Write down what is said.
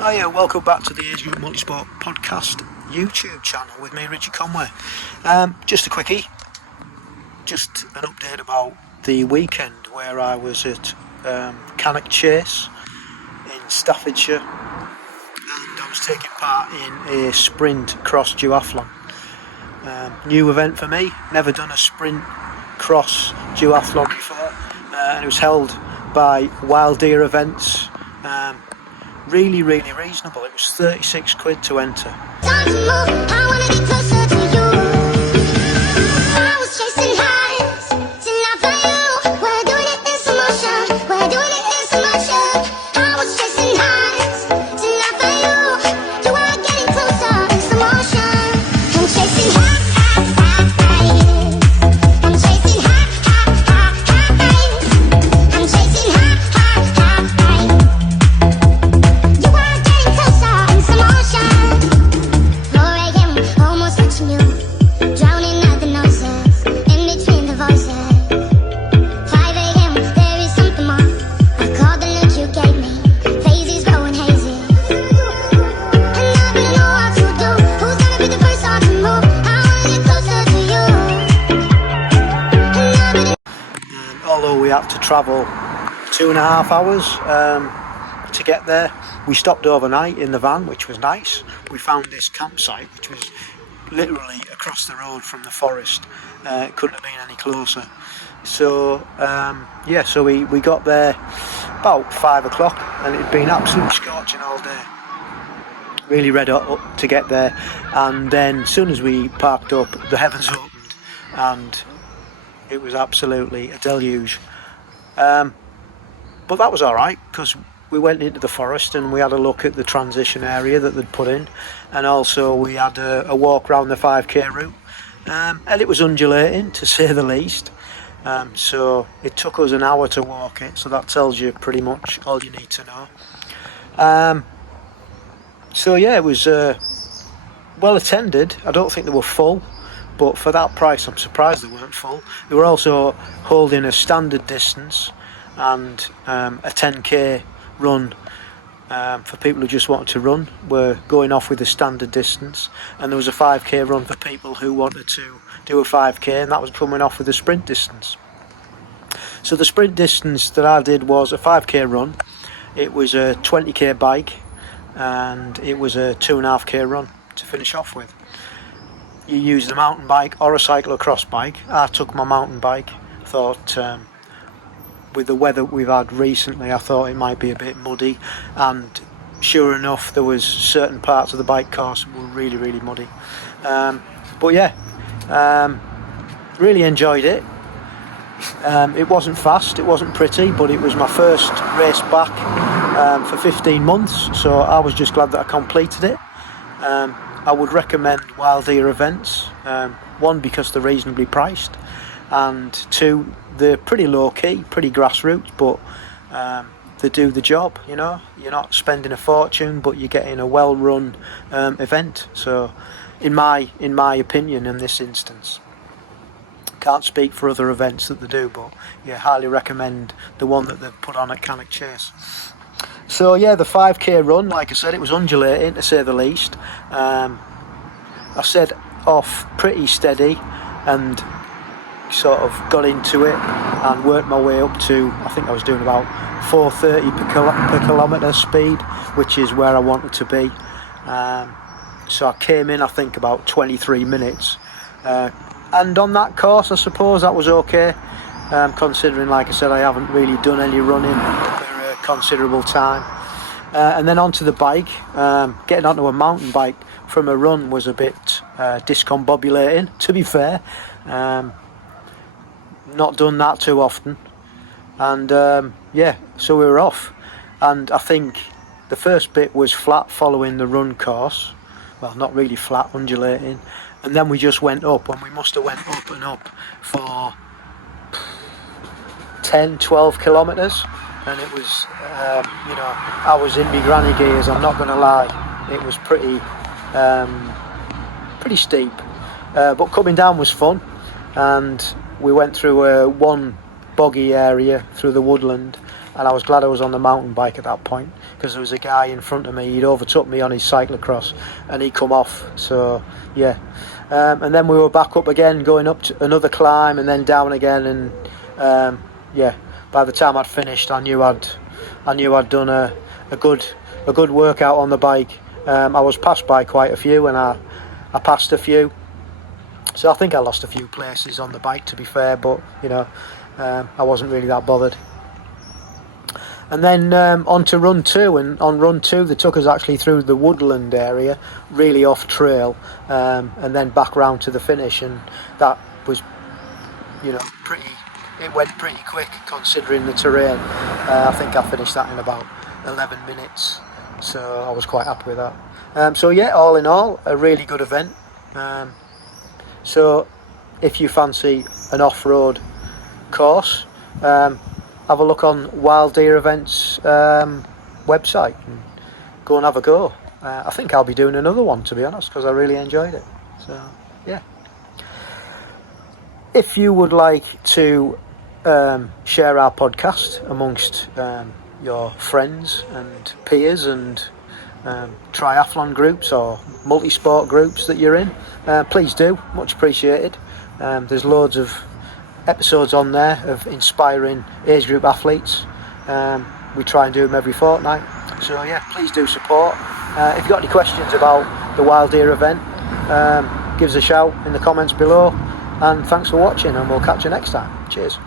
Hiya, welcome back to the Agegroup Multisport Podcast YouTube channel with me, Richard Conway. Just a quickie, just an update about the weekend where I was at Cannock Chase in Staffordshire, and I was taking part in a sprint cross duathlon. New event for me, never done a sprint cross duathlon before, and it was held by Wild Deer Events. Really reasonable. It was £36 to enter. Although we had to travel 2.5 hours to get there, we stopped overnight in the van, which was nice. We found this campsite, which was literally across the road from the forest. It couldn't have been any closer. So so we got there about 5 o'clock, and it had been absolutely scorching all day. Really red hot to get there, and then as soon as we parked up, the heavens opened and it was absolutely a deluge. But that was alright, because we went into the forest and we had a look at the transition area that they'd put in, and also we had a walk around the 5k route, and it was undulating to say the least. So it took us an hour to walk it, so that tells you pretty much all you need to know. It was well attended. I don't think they were full, but for that price I'm surprised they weren't full. They were also holding a standard distance and a 10k run for people who just wanted to run. We're going off with a standard distance, and there was a 5k run for people who wanted to do a 5k, and that was coming off with a sprint distance. So the sprint distance that I did was a 5k run, it was a 20k bike, and it was a 2.5k run to finish off with. You use the mountain bike or a cyclocross bike. I took my mountain bike. Thought with the weather we've had recently, I thought it might be a bit muddy, and sure enough there was certain parts of the bike course were really muddy. Really enjoyed it. It wasn't fast, it wasn't pretty, but it was my first race back for 15 months, so I was just glad that I completed it. I would recommend Wild Deer Events, one, because they're reasonably priced, and two, they're pretty low key, pretty grassroots, but they do the job. You know, you're not spending a fortune, but you're getting a well run event. So in my opinion, in this instance, can't speak for other events that they do, but yeah, highly recommend the one that they've put on at Cannock Chase. So yeah, the 5k run, like I said, it was undulating to say the least. I set off pretty steady and sort of got into it and worked my way up to, I think I was doing about 4:30 per kilometre speed, which is where I wanted to be. So I came in, I think, about 23 minutes. And on that course, I suppose that was okay, considering, like I said, I haven't really done any running for a considerable time. And then onto the bike, getting onto a mountain bike from a run was a bit discombobulating, to be fair. Not done that too often, and so we were off, and I think the first bit was flat following the run course, well, not really flat, undulating, and then we just went up, and we must have went up and up for 10-12 kilometres, and it was I was in my granny gears, I'm not going to lie. It was pretty steep, but coming down was fun, and we went through one boggy area through the woodland, and I was glad I was on the mountain bike at that point, because there was a guy in front of me. He'd overtook me on his cyclocross and he come off. So yeah, and then we were back up again, going up to another climb and then down again, and yeah, by the time I'd finished, I knew I'd done a good workout on the bike. I was passed by quite a few, and I passed a few, so I think I lost a few places on the bike, to be fair, but I wasn't really that bothered. And then on to run 2, and on run 2 they took us actually through the woodland area, really off trail, and then back round to the finish, and that was it went pretty quick considering the terrain. I think I finished that in about 11 minutes, so I was quite happy with that. So yeah, all in all, a really good event. So if you fancy an off-road course, have a look on Wild Deer Events website and go and have a go. I think I'll be doing another one, to be honest, because I really enjoyed it. So yeah, if you would like to share our podcast amongst your friends and peers and triathlon groups or multisport groups that you're in, please do, much appreciated. There's loads of episodes on there of inspiring age group athletes. We try and do them every fortnight, so yeah, please do support. If you've got any questions about the Wild Deer event, give us a shout in the comments below, and thanks for watching, and we'll catch you next time. Cheers.